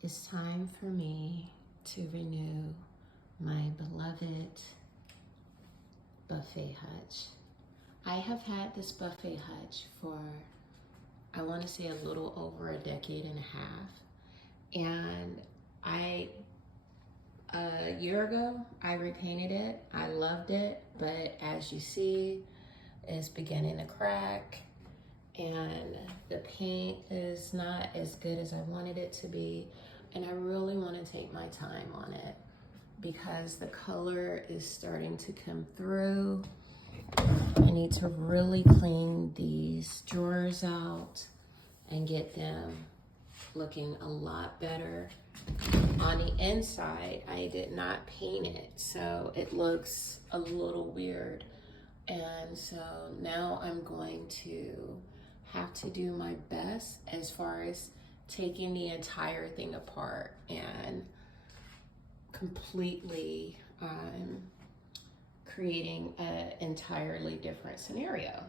It's time for me to renew my beloved buffet hutch. I have had this buffet hutch for, I want to say, a little over a decade and a half. And a year ago, I repainted it. I loved it, but as you see, it's beginning to crack and the paint is not as good as I wanted it to be. And I really want to take my time on it because the color is starting to come through. I need to really clean these drawers out and get them looking a lot better. On the inside, I did not paint it, so it looks a little weird. And so now I'm going to have to do my best as far as taking the entire thing apart and completely creating an entirely different scenario.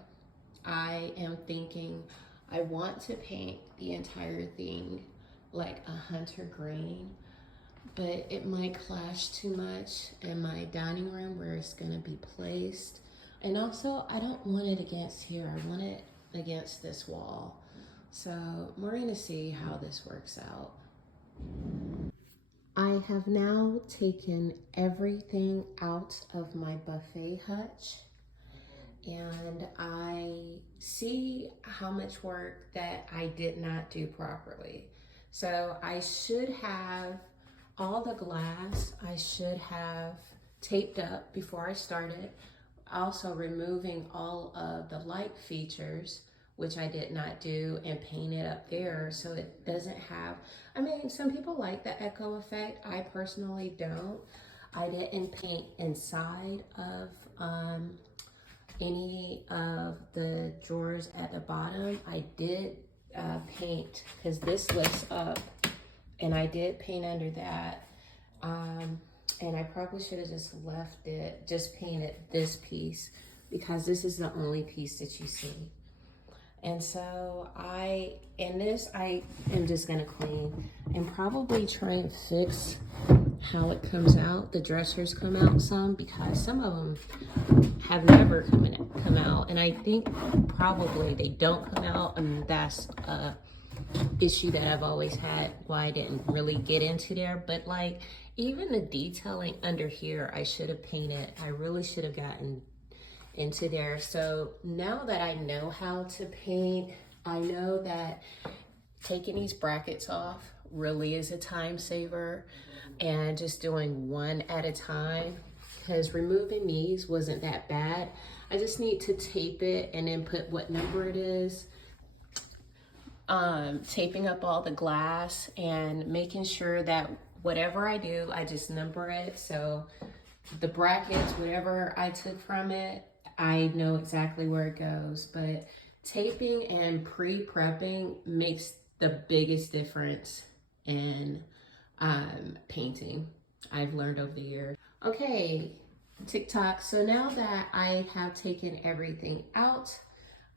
I am thinking I want to paint the entire thing like a hunter green, but it might clash too much in my dining room where it's gonna be placed. And also, I don't want it against here. I want it against this wall. So we're gonna see how this works out. I have now taken everything out of my buffet hutch, and I see how much work that I did not do properly. So I should have all the glass, I should have taped up before I started. Also removing all of the light features, which I did not do, and paint it up there so it doesn't have, I mean, some people like the echo effect. I personally don't. I didn't paint inside of any of the drawers at the bottom. I did paint, because this lifts up, and I did paint under that. And I probably should have just left it, just painted this piece, because this is the only piece that you see. And so I am just gonna clean and probably try and fix how it comes out. The dressers come out some, because some of them have never come out. And I think probably they don't come out, and that's a issue that I've always had, why I didn't really get into there. But like, even the detailing under here, I should have painted. I really should have gotten into there. So now that I know how to paint, I know that taking these brackets off really is a time saver, and just doing one at a time, because removing these wasn't that bad. I just need to tape it and then put what number it is. Taping up all the glass and making sure that whatever I do, I just number it. So the brackets, whatever I took from it, I know exactly where it goes. But taping and pre-prepping makes the biggest difference in painting, I've learned over the years. Okay, TikTok. So now that I have taken everything out,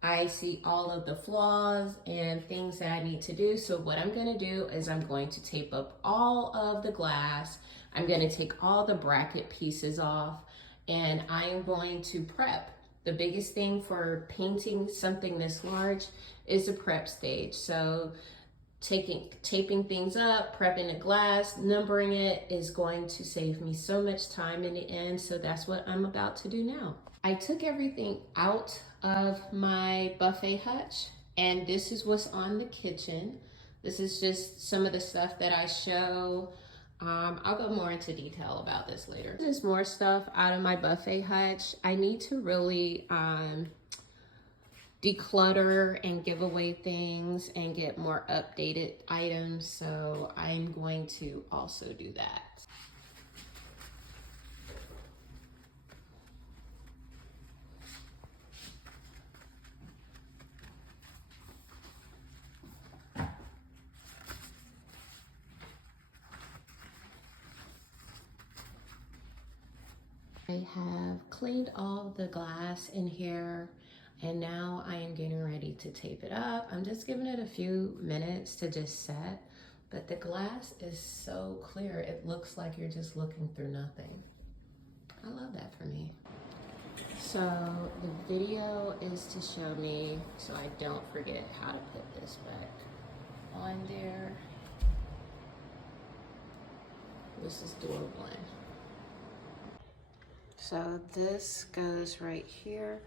I see all of the flaws and things that I need to do. So what I'm gonna do is I'm going to tape up all of the glass. I'm gonna take all the bracket pieces off, and I am going to prep. The biggest thing for painting something this large is the prep stage. So taping things up, prepping the glass, numbering it is going to save me so much time in the end. So that's what I'm about to do now. I took everything out of my buffet hutch, and this is what's on the kitchen. This is just some of the stuff that I show. I'll go more into detail about this later. There's more stuff out of my buffet hutch. I need to really declutter and give away things and get more updated items. So I'm going to also do that. I have cleaned all the glass in here, and now I am getting ready to tape it up. I'm just giving it a few minutes to just set, But the glass is so clear, it looks like you're just looking through nothing. I love that for me. So the video is to show me, so I don't forget how to put this back on there. This is door one. So this goes right here.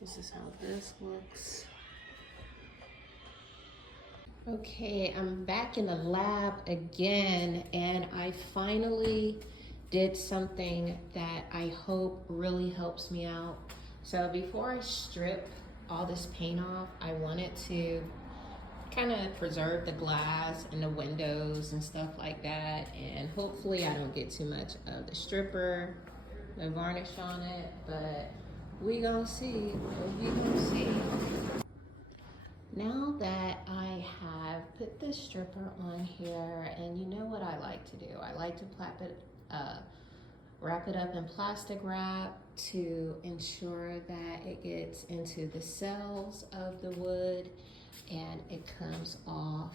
This is how this looks. Okay, I'm back in the lab again, and I finally did something that I hope really helps me out. So before I strip all this paint off, I wanted to kind of preserve the glass and the windows and stuff like that, and hopefully I don't get too much of the stripper, the varnish on it, but we gonna see, we gonna see. Now that I have put the stripper on here, and you know what I like to do, I like to wrap it up in plastic wrap to ensure that it gets into the cells of the wood and it comes off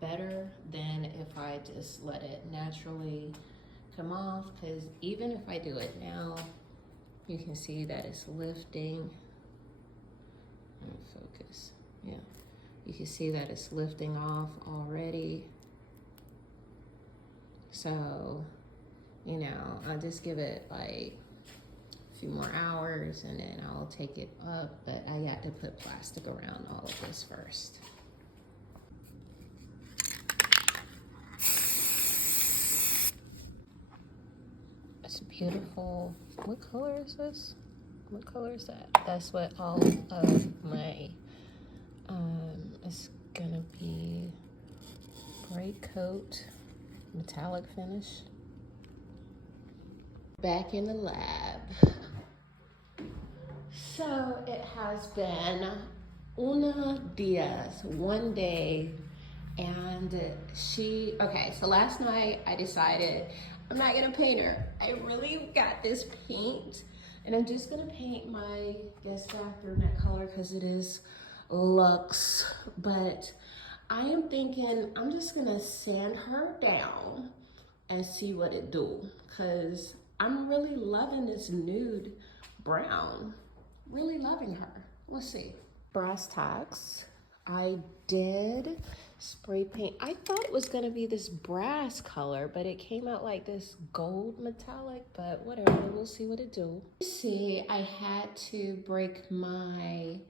better than if I just let it naturally come off, because even if I do it now, you can see that it's lifting. Focus, yeah. You can see that it's lifting off already. So, you know, I'll just give it like a few more hours and then I'll take it up, but I got to put plastic around all of this first. It's beautiful. What color is this? What color is that? That's what all of my, it's gonna be bright coat, metallic finish. Back in the lab. So it has been one day, and okay, so last night I decided I'm not gonna paint her. I really got this paint, and I'm just gonna paint my guest bathroom that color because it is luxe, but I am thinking I'm just gonna sand her down and see what it do, because I'm really loving this nude brown. Really loving her. Let's see. Brass tacks. I did spray paint. I thought it was gonna be this brass color, but it came out like this gold metallic, but whatever, we'll see what it do. See, I had to break my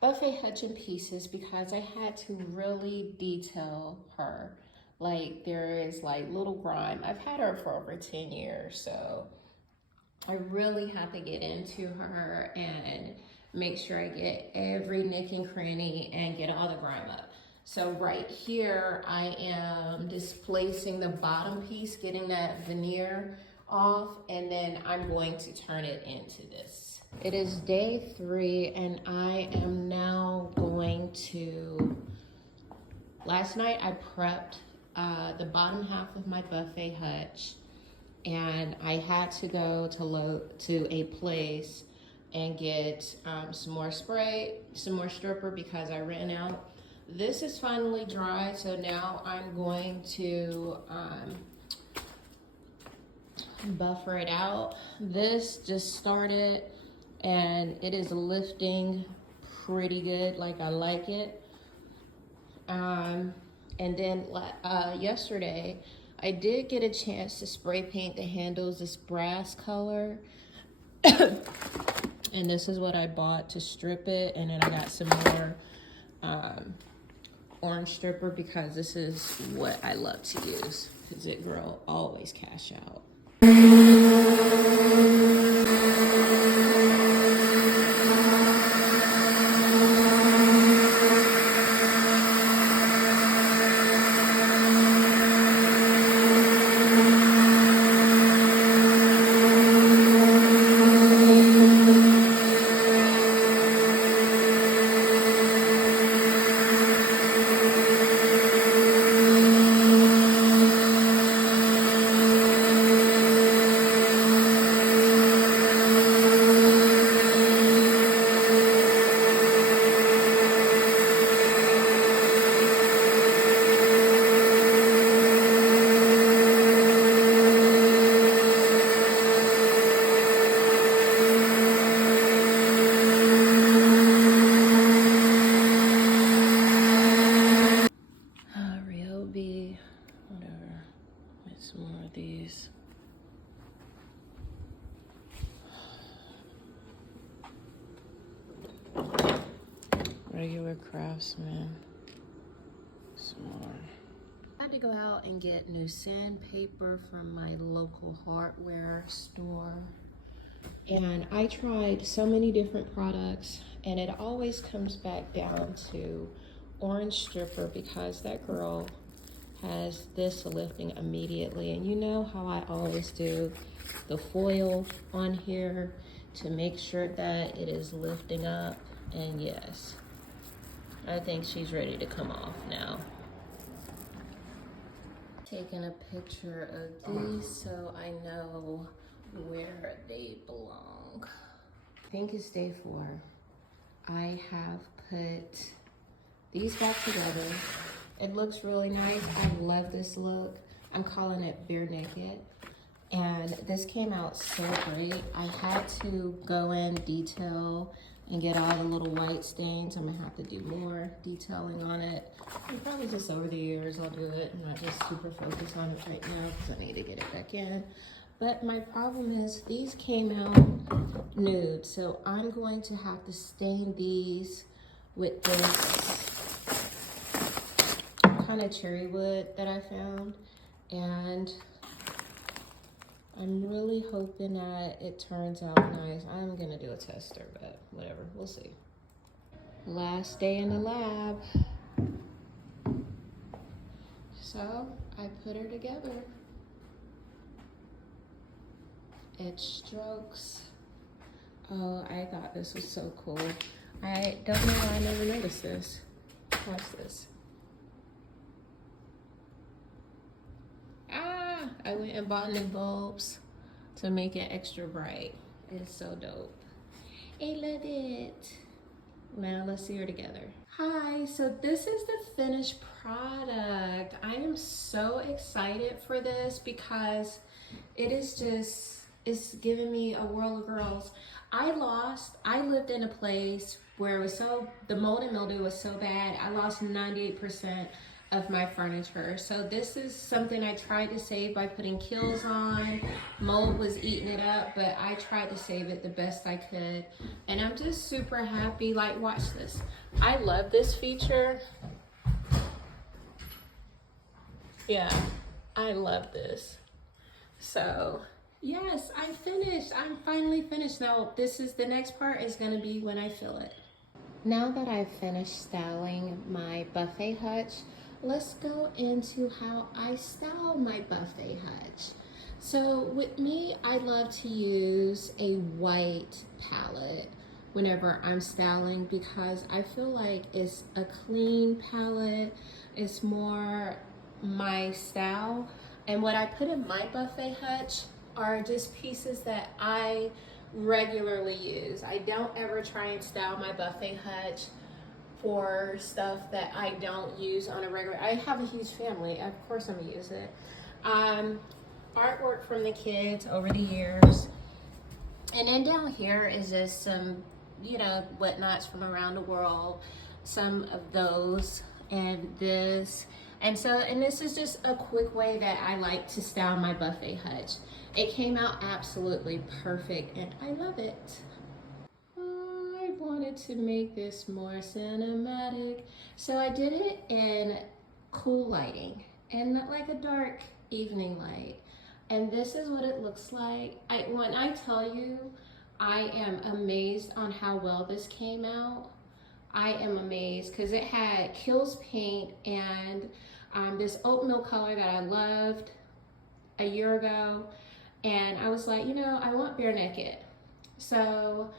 buffet Hutch in pieces because I had to really detail her. Like, there is like little grime. I've had her for over 10 years, so I really have to get into her and make sure I get every nick and cranny and get all the grime up. So right here, I am displacing the bottom piece, getting that veneer off, and then I'm going to turn it into this. It is day 3, and I am now going to, last night I prepped the bottom half of my buffet Hutch, and I had to go to a place and get some more spray, some more stripper because I ran out. This is finally dry, so now I'm going to buffer it out. This just started and it is lifting pretty good, like I like it. And then yesterday, I did get a chance to spray paint the handles this brass color. And this is what I bought to strip it. And then I got some more orange stripper because this is what I love to use, because it girl always cash out. Regular Craftsman. Some more. I had to go out and get new sandpaper from my local hardware store. And I tried so many different products, and it always comes back down to orange stripper, because that girl has this lifting immediately. And you know how I always do the foil on here to make sure that it is lifting up. And yes, I think she's ready to come off now. Taking a picture of these so I know where they belong. I think it's day 4. I have put these back together. It looks really nice. I love this look. I'm calling it bare naked. And this came out so great. I had to go in detail and get all the little white stains. I'm gonna have to do more detailing on it. And probably just over the years I'll do it and not just super focus on it right now because I need to get it back in. But my problem is these came out nude. So I'm going to have to stain these with this kind of cherry wood that I found. And I'm really hoping that it turns out nice. I'm gonna do a tester, but whatever, we'll see. Last day in the lab. So I put her together. Edge strokes. Oh, I thought this was so cool. I don't know why I never noticed this. Watch this. I went and bought new bulbs to make it extra bright. It's so dope. I love it. Now let's see her together. Hi, so this is the finished product. I am so excited for this because it is just, it's giving me a world of girls. I lived in a place where it was the mold and mildew was so bad, I lost 98% of my furniture. So this is something I tried to save by putting Kills on. Mold was eating it up, but I tried to save it the best I could. And I'm just super happy. Like, watch this. I love this feature. Yeah, I love this. So yes, I'm finished. I'm finally finished. Now the next part is gonna be when I fill it. Now that I've finished styling my buffet hutch, let's go into how I style my buffet hutch. So with me, I love to use a white palette whenever I'm styling because I feel like it's a clean palette. It's more my style. And what I put in my buffet hutch are just pieces that I regularly use. I don't ever try and style my buffet hutch for stuff that I don't use on a regular. I have a huge family, of course I'm gonna use it. Artwork from the kids over the years. And then down here is just some, whatnots from around the world. Some of those and this. And this is just a quick way that I like to style my buffet hutch. It came out absolutely perfect and I love it. I wanted to make this more cinematic. So I did it in cool lighting and like a dark evening light. And this is what it looks like. When I tell you, I am amazed on how well this came out. I am amazed because it had Kills paint and this oatmeal color that I loved a year ago. And I was like, I want bare naked. So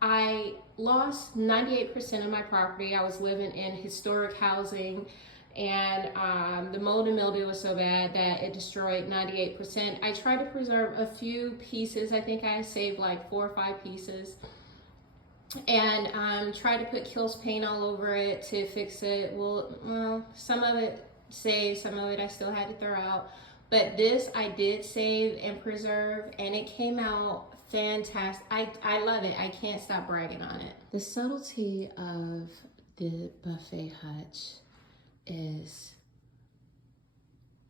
I lost 98% of my property. I was living in historic housing and the mold and mildew was so bad that it destroyed 98%. I tried to preserve a few pieces. I think I saved like 4 or 5 pieces. And tried to put Kills paint all over it to fix it. Well, some of it saved, some of it I still had to throw out. But this I did save and preserve and it came out fantastic. I love it. I can't stop bragging on it. The subtlety of the buffet hutch is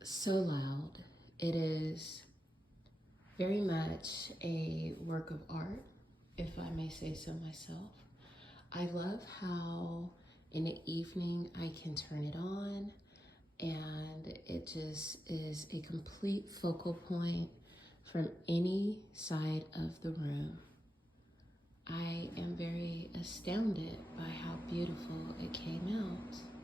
so loud. It is very much a work of art, if I may say so myself. I love how In the evening, I can turn it on, and it just is a complete focal point from any side of the room. I am very astounded by how beautiful it came out.